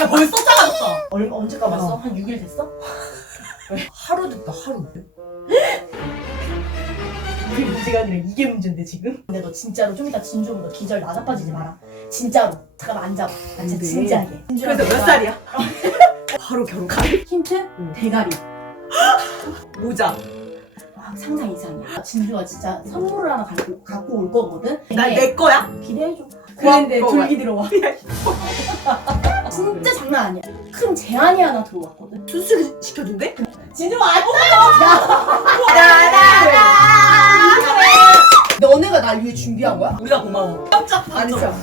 야 벌써 작아졌다. 얼마 언제 까봤어? 어. 한 6일 됐어? 하루 됐다 하루. 그게 문제가 아니라 이게 문제인데 지금? 근데 너 진짜로 좀 이따 진주로 너 기절 나자빠지지 마라. 진짜로. 잠깐만 앉아봐. 나 진짜 진지하게. 그래서 몇 살이야? 바로 결혼 가. 힌트? 응. 대가리. 모자. 와, 상상 이상이야. 진주가 진짜 선물을 하나 갖고, 갖고 올 거거든? 나 근데 내 거야? 기대해줘. 그런데 고마워. 돌기 들어와. 진짜 장난 아니야. 큰 제안이 하나 들어왔거든. 수술 시켜준대? 진주 왔다! 너네가 날 위해 준비한 거야? 우리가 고마워. 깜짝 아니죠.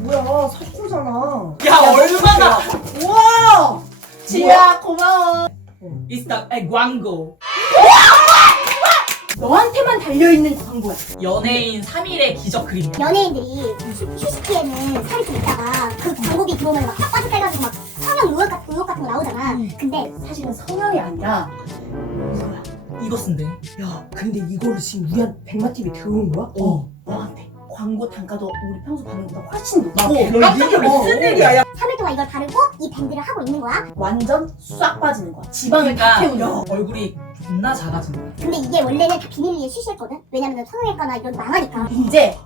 뭐야 사코잖아. 야 얼마나 우와! 지야 고마워. 이스타 에 광고. 너한테만 달려있는 광고야. 연예인 3일의 기적 그림. 연예인들이 휴- 휴식기에는 살이 좀 있다가 그 광고비 들어오면 막딱 빠져 빼가지고 막 성형 의혹 같은, 의혹 같은 거 나오잖아. 근데 사실은 성형이 아니라 이거야. 이거 쓴대. 야 근데 이거를 지금 우리한테 백마TV에 들어온 거야? 어. 너한테 광고 단가도 우리 평소 받는 것보다 훨씬 나 높고 깜짝 놀랐어. 어, 무슨 일이야? 야. 3일 동안 이걸 바르고 이 밴드를 하고 있는 거야. 완전 싹 빠지는 거야. 지방을 다 그러니까 태우는 거야. 얼굴이 존나 작아진다. 근데 이게 원래는 다 비밀리에 출시했거든. 왜냐면 성형외과나 이런 데 망하니까. 이제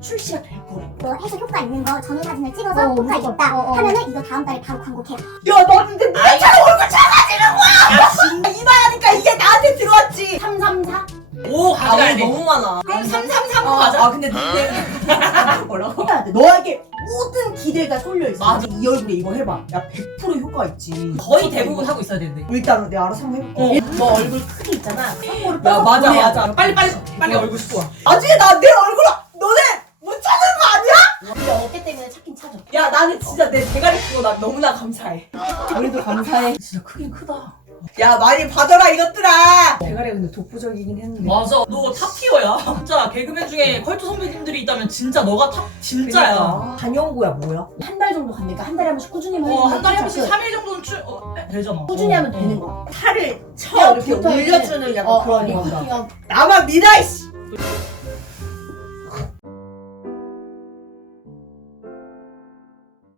출시가 될 거야. 너 해서 효과 있는 거 전후 사진을 찍어서 어, 효과. 있다 어, 어. 하면은 이거 다음 달에 바로 광고 해. 야나 근데 아이 얼굴 작아지는 거야. 야 진짜 이마야니까 이게 나한테 들어왔지. 334? 오 가져가야 돼. 너무 많아. 그럼 333으로 아, 가자. 아 근데 근데 뭐라고? 해야 돼. 너에게 모든 기대가 쏠려 있어. 맞아. 이 얼굴에 이거 해봐. 야 100% 효과 있지. 거의 대부분 하고 있어야 되는데. 일단 내가 알아서 한번 해볼게. 어. 너 얼굴 크기 있잖아. 선물을 야 맞아 보내야 맞아. 빨리 빨리 빨리 얼굴 씻고 와. 나중에 나 내 얼굴 너네 못 찾는 거 아니야? 근데 어깨 때문에 찾긴 찾아. 야 나는 진짜 내 대가리 크고 나 너무나 감사해. 우리도 감사해. 진짜 크긴 크다. 야 많이 받아라 이것들아. 대가리가 근데 독보적이긴 했는데. 맞아. 너 탑티어야. 진짜 개그맨 중에 컬투 선배님들이 있다면 진짜 너가 탑 진짜야. 그러니까. 단연고야 뭐야? 한 달 정도 갑니까? 한 달에 한 번씩 꾸준히 하면 어, 한 달에 한 번씩 진짜 3일 정도는 출, 어, 되잖아. 꾸준히 어. 하면 되는 거야. 팔을 쳐 야, 이렇게 붙어 있는- 올려주는 약간 어, 그런 어, 건가. 그냥 나만 믿어 이씨.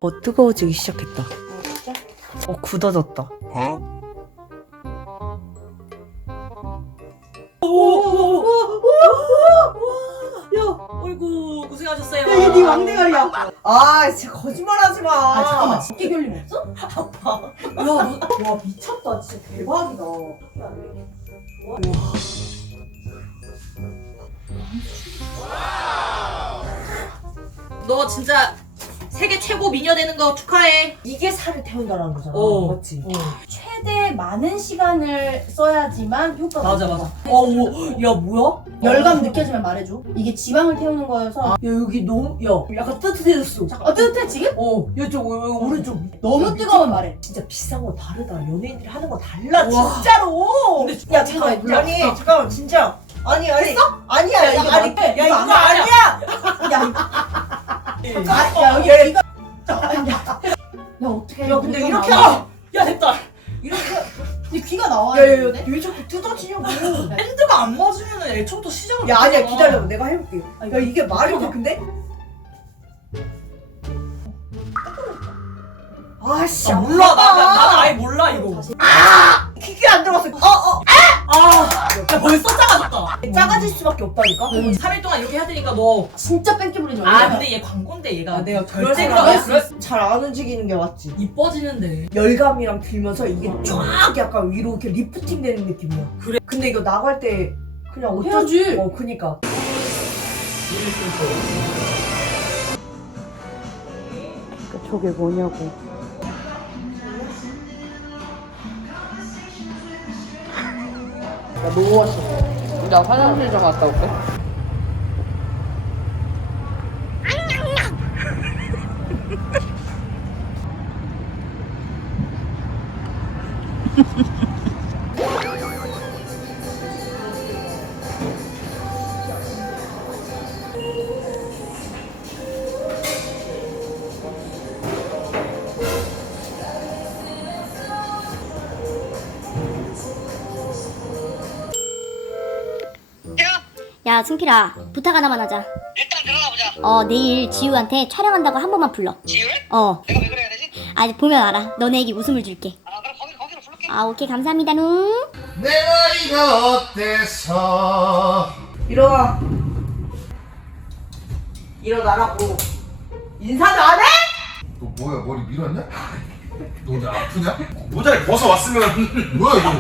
어 뜨거워지기 시작했다. 어 굳어졌다. 야, 고생하셨어요. 야, 얘네 왕대가리야. 아, 진짜 거짓말하지 마. 아 잠깐만 집게 결림 없어? 아파. 야, 너, 와 미쳤다. 진짜 대박이다. 너 진짜 세계 최고 미녀 되는 거 축하해. 이게 살을 태운다라는 거잖아. 어. 맞지? 최대 많은 시간을 써야지만 효과가 맞아, 있는 맞아. 거야. 어, 오, 야 뭐야? 열감 느껴지면 말해줘. 이게 지방을 태우는 거여서 야 여기 너무, 야 약간 따뜻해졌어. 어 뜨뜻해 지금? 어, 오- 오른쪽. 너무 야, 뜨거우면 말해. 진짜 비싼 거 다르다. 연예인들이 하는 거 달라. 와. 진짜로. 근데 야 진짜 잠깐. 몰라. 아니 잠깐만 진짜. 아니 아니. 아니야. 야, 야, 이거 아니. 야 이거 이거 아니야. 아니야. 야, 아, 야 여기 잠깐만, 야, 야 어떻게? 야 근데 이렇게? 하면 야, 됐다. 이렇게. 네 귀가 나와야 야야야 되는데? 왜 자꾸 뜯어지냐고. 핸드가 안 맞으면 애초부터 시작을 야 아니야 못하잖아. 기다려 내가 해볼게 야 이게 말이 돼 근데? 아씨 나 몰라. 나, 나, 난 아예 수밖에 없다니까 3일 동안 이렇게 해야 되니까 너. 진짜 뺑기 부리지 아, 말고. 근데 얘 광고인데 얘가. 아, 내가 절대 그럴 그러면 사람이야? 잘안 움직이는 게 맞지 이뻐지는데. 열감이랑 들면서 이게 쫙 약간 위로 이렇게 리프팅 되는 느낌이야 그래. 근데 이거 나갈 때 그냥 어쩔 해야지. 어 그니까 저게 뭐냐고 야뭐 왔어? 나 화장실 좀 갔다 올게. 야 승필아 부탁 하나만 하자. 일단 들어가 보자. 어 내일 지우한테 촬영한다고 한 번만 불러. 지우를? 어 내가 왜 그래야 되지? 아 보면 알아 너네에게 웃음을 줄게 아 오케이 감사합니다 룽 내 나이가 어때서 일어나. 일어나라고. 인사도 안 해? 너 뭐야 머리 밀었냐? 너 오늘 아프냐? 모자를 벗어왔으면 뭐야 이거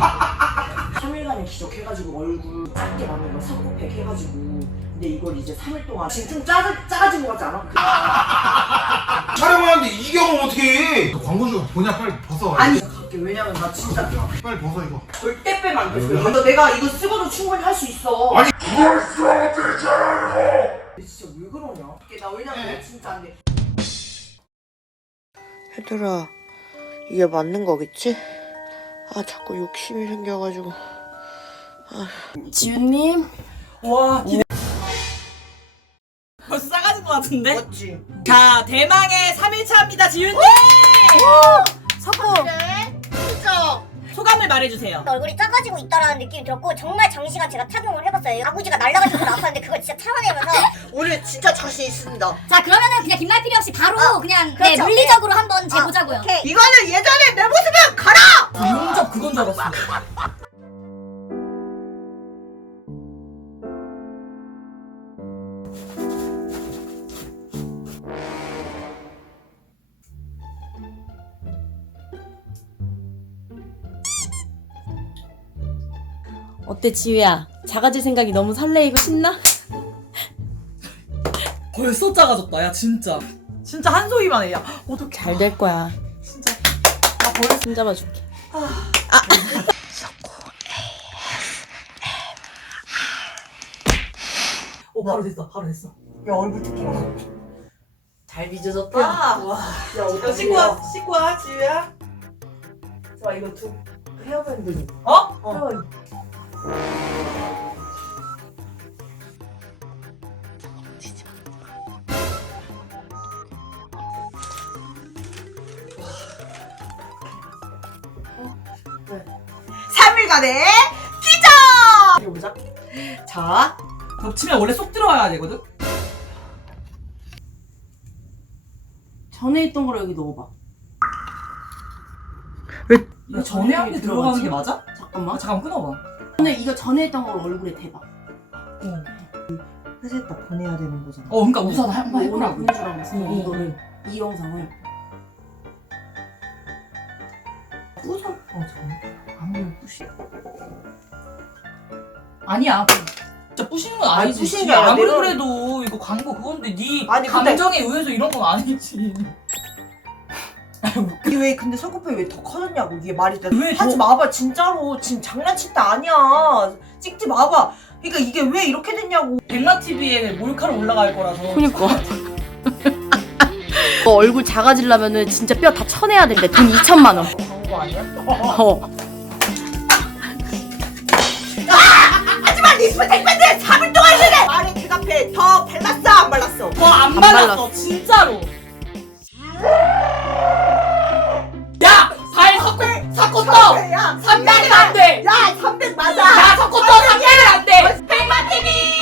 3일간의 기적 해가지고 얼굴 작게 만든 거 사고팩 해가지고. 근데 이걸 이제 3일 동안 지금 좀 짜, 작아진 것 같지 않아? 촬영하는데 이 경험 어떻게 해? 광고주가 보냐? 빨리 벗어. 아니 갈게. 왜냐면 나 진짜 빨리 벗어 이거. 절대 빼면 안 됐어요 너 내가 이거 쓰고도 충분히 할 수 있어. 아니 그걸 써도 되잖아 진짜 왜 그러냐? 나 왜냐면 네. 이거 진짜 안돼. 얘들아 이게 맞는 거겠지? 아 자꾸 욕심이 생겨가지고. 지윤님? 와 기대 벌써 싸가는 것 같은데? 맞지? 자 대망의 3일차입니다 지윤님! 석고 소감을 말해주세요. 얼굴이 작아지고 있다라는 느낌이 들었고 정말 장시간 제가 착용을 해봤어요. 아구지가 날라가지고 아팠는데 그걸 진짜 참아내면서. 오늘 진짜 자신 있습니다. 자 그러면은 그냥 긴 말 필요 없이 바로 그냥 네, 그렇죠. 물리적으로 한번 재보자고요. 오케이. 이거는 예전에 그건 줄 알았어. 어때 지유야? 작아질 생각이 너무 설레이고 신나? 벌써 작아졌다. 야 진짜. 진짜 한 소리만 해 야 어떡해. 잘 될 거야. 진짜. 나 벌써 손 잡아줄게 오 바로 됐어 바로 됐어. 야 얼굴 거. 잘 빚어졌다. 와. 야 야, 씻고 와 씻고 와 지우야. 자 이거 두. 헤어밴드. 어? 어. 해보자. 자 겹치면 원래 쏙 들어와야 되거든? 전에 있던 거를 여기 넣어봐. 이거 전에 한 게 들어가는 게 맞아? 잠깐만. 아, 잠깐 끊어봐. 전에 이거 전에 했던 걸 얼굴에 대봐. 회사에다 보내야 되는 거잖아. 어 그러니까 우선 한번 오늘 해보라고. 했어. 응, 응, 이거를 이 영상을. 부서 어 잠깐 아무리 부시 아니야. 진짜 부시는 건 아니지 부시는 지게 아니라 아무리 내가- 그래도 이거 광고 그건데 네 아니, 근데- 감정에 의해서 이런 건 아니지. 이게 왜 근데 석고팩이 왜더 커졌냐고 이게 말이 돼. 왜 하지 더- 마봐 진짜로. 지금 장난칠 때 아니야. 찍지 마봐. 그러니까 이게 왜 이렇게 됐냐고. 백마 TV에 몰카로 올라갈 거라서. 그니까. 너 얼굴 작아지려면은 진짜 뼈 다 쳐내야 된대. 돈 2천만 원. 광고 아니야? 어. 리스펙 택배들 3일 동안 쓰네 아니 그 앞에 더 발랐어 안 발랐어 와안 안 발랐어 발랐어. 진짜로 야! 발 섞고 떠! 야 300은 안 돼! 야 300 맞아 야 떠! 300은 안 돼! 백마 TV!